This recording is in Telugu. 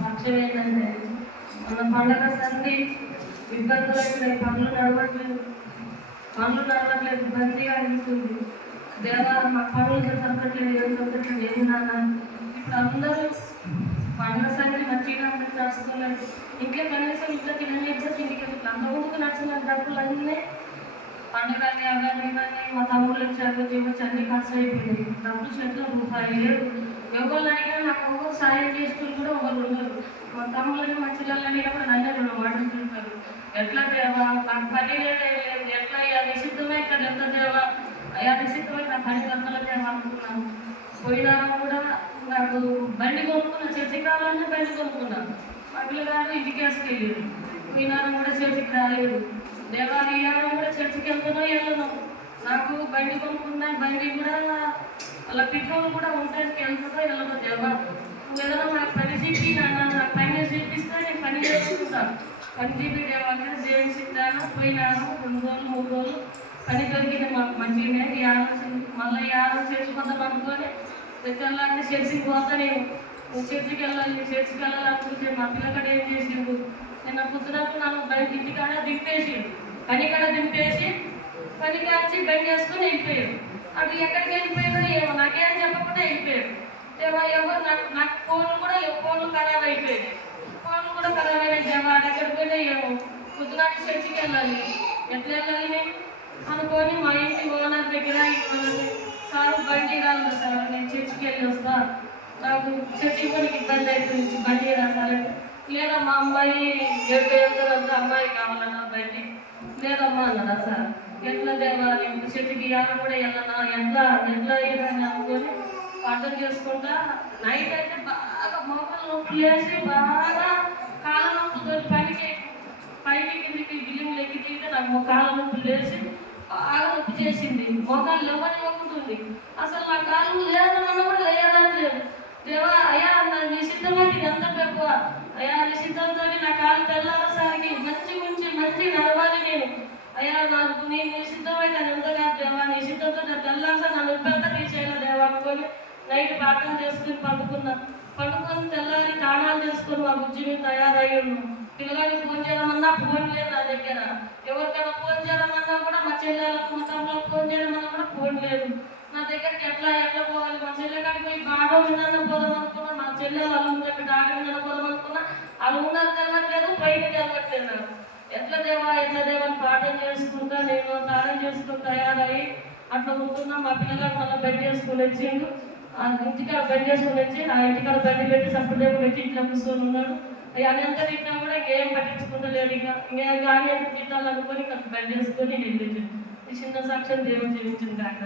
సాక్ష్యం ఏంటంటే మన పండగ సంధి ఇబ్బందులు అయితే పనులు నడవట్లేదు ఇబ్బందిగా అనిపిస్తుంది. దేవా మా పనులు దొరకట్లేదు ఏం నాన్న. ఇప్పుడు అందరూ పండుగ సంధి మంచిగా అందరికి నడుస్తున్నారు. ఇంట్లో కనీసం ఇంట్లో తినని ఇంటికి అంత ముందుకు నడుస్తున్న డబ్బులు అన్నీ పండుగని అవన్నీ మా తమ్ముళ్ళు వచ్చారు జీవొచ్చి అన్ని ఖర్చు అయిపోయింది. డబ్బులు చేతిలో రూపాయలు లేవు. ఎవరు అడిగినా నాకు ఎవరు సాయం చేస్తున్నారు కూడా ఒకరు ఉండరు. మా తమ్ముళ్ళని మా చిల్లలని కూడా నన్నే రెండు మాట్లాడుతుంటారు. ఎట్లా దేవా నాకు పని లేదు, ఎట్లా అయ్యా నిషిద్ధమే ఇక్కడ ఎంత దేవా అయ్యా నిషిద్ధమై నా పని దొరకల దేవా అనుకున్నాను. పోయినా కూడా నాకు బండి కొనుక్కున్నా, చర్చికి రావాలన్నా బండి కొనుక్కున్నాను. మా పిల్లగారు ఇంటికి వేసుకెళ్ళారు. పోయినారు కూడా చర్చికి రాలేదు. దేవాలయాలు కూడా చర్చికి వెళ్ళను. నాకు బండి కొనుక్కున్నా, బండి కూడా అలా పెట్రోల్ కూడా ఉంటానికి వెళ్ళదో దేవా నువ్వు ఏదైనా నాకు పని చెప్పి నాకు పని చేపిస్తే నేను పని చేసుకుంటాను. పని చెప్పి దేవాలయ దేవుని సిద్ధాను పోయినాను. 2 రోజులు 3 రోజులు పని దొరికింది మాకు మంచిగానే. మళ్ళీ చేసుకుందాం అనుకొని తెల్లారితే చర్చికి పోతా. నేను చర్చికి వెళ్ళాలనుకుంటే మా పిల్లకాడ ఏం చేసిండు, నిన్న పొద్దునకు నన్ను బయట ఇంటికాడ దింపేసిండు. పనికాడ దింపేసి పని కాచి బండి వేసుకొని వెళ్ళిపోయాడు. అది ఎక్కడికి వెళ్ళిపోయాడో ఏమో నాకేం చెప్పకుండా వెళ్ళిపోయాడు. ఎవరు నాకు ఫోన్లు ఖరాబ్ అయిపోయాయి. ఫోన్లు కూడా ఖరాబ్ అయినాయి. దేవా ఎక్కడికి పోయినా ఏమో పొద్దునాటి చర్చికి వెళ్ళాలి. ఎట్లా వెళ్ళాలి నేను అనుకొని మా ఇంటి ఓనర్ దగ్గర సార్ బండి రాదు సార్, నేను చర్చికి వెళ్ళి వస్తా, నాకు చర్చికి పోయి ఇబ్బంది అయిపోయింది, బండి రాసాలంటే లేదా మా అమ్మాయి వెళ్తారంతా అమ్మాయి కావాలన్నా బండి లేదమ్మా అన్నదా సార్. ఎట్లా దేవా నేను చర్చికి ఇవ్వాలి కూడా వెళ్ళనా, ఎట్లా అయ్యేదని అనుకొని అర్థం చేసుకుంటా. నైట్ అయితే బాగా మోకాలు నొప్పి వేసి బాగా కాళ్ళ నొప్పుతో పైకి కిందికి బిల్లింగ్ ఎక్కి దిగితే నాకు కాళ్ళ నొప్పి లేచి బాగా నొప్పి చేసింది. మోకాలు లేవనివ్వకుంటుంది. అసలు నా కాళ్ళు లేదన్నా కూడా లేదని లేదు. దేవా అయ్యా నా నిషిద్ధమైంది ఇదంతా పెక్కువ అయ్యా, నిషిద్ధంతో నా కాళ్ళు తెల్లారసారికి మంచి నడవాలి నేను. అయ్యా నాకు నేను నిషిద్ధమైతే అది ఎంతగా దేవా నిషిద్ధంతో తెల్లారసా నా నొప్పి అంతా తీసేయాలి దేవా అనుకొని నైట్ ప్రార్థన చేసుకుని పండుకొని తెల్లారి తాళాలు చేసుకొని మా బుజ్జి మీద తయారయ్యాను. పిల్లగానికి ఫోన్ చేయడమన్నా ఫోన్ లేదు నా దగ్గర. ఎవరికైనా ఫోన్ చేయడమన్నా కూడా మా చెల్లెలకు మా తమ్ములకు ఫోన్ చేయడమన్నా కూడా ఫోన్ లేదు నా దగ్గరికి. ఎట్లా పోవాలి? మా చెల్లెకాడికి పోయి బాగా విన్నా పోదాం అనుకున్నా. మా చెల్లెలు అల్లుందరికి డాగా విన్నా పోదాం అనుకున్నా. వాళ్ళు ఉన్నది తెలవట్లేదు, పైకి తెలవట్లేదు. నాకు ఎట్లా దేవా అని ప్రార్థన చేసుకుంటా నేను తాళం చేసుకుని తయారయ్యి అట్లా ఉంటున్నా. మా పిల్లగాడు మళ్ళీ బండి చేసుకుని వచ్చిండు. ఆ ఇంటికాడ బండి చేసుకుని వచ్చి ఆ ఇంటికాడ బండి పెట్టి సపోర్ట్ పెట్టి ఇంట్లో కూర్చొని ఉన్నాడు. అని ఎంత తిట్టినా కూడా ఇంకేం పట్టించుకుంటలేడు. ఇంకా కానీ ఎంత తిట్టాలనుకొని బండి చేసుకొని వెళ్ళింది. ఈ చిన్న సాక్ష్యం దేవుడు జీవించింది కాక.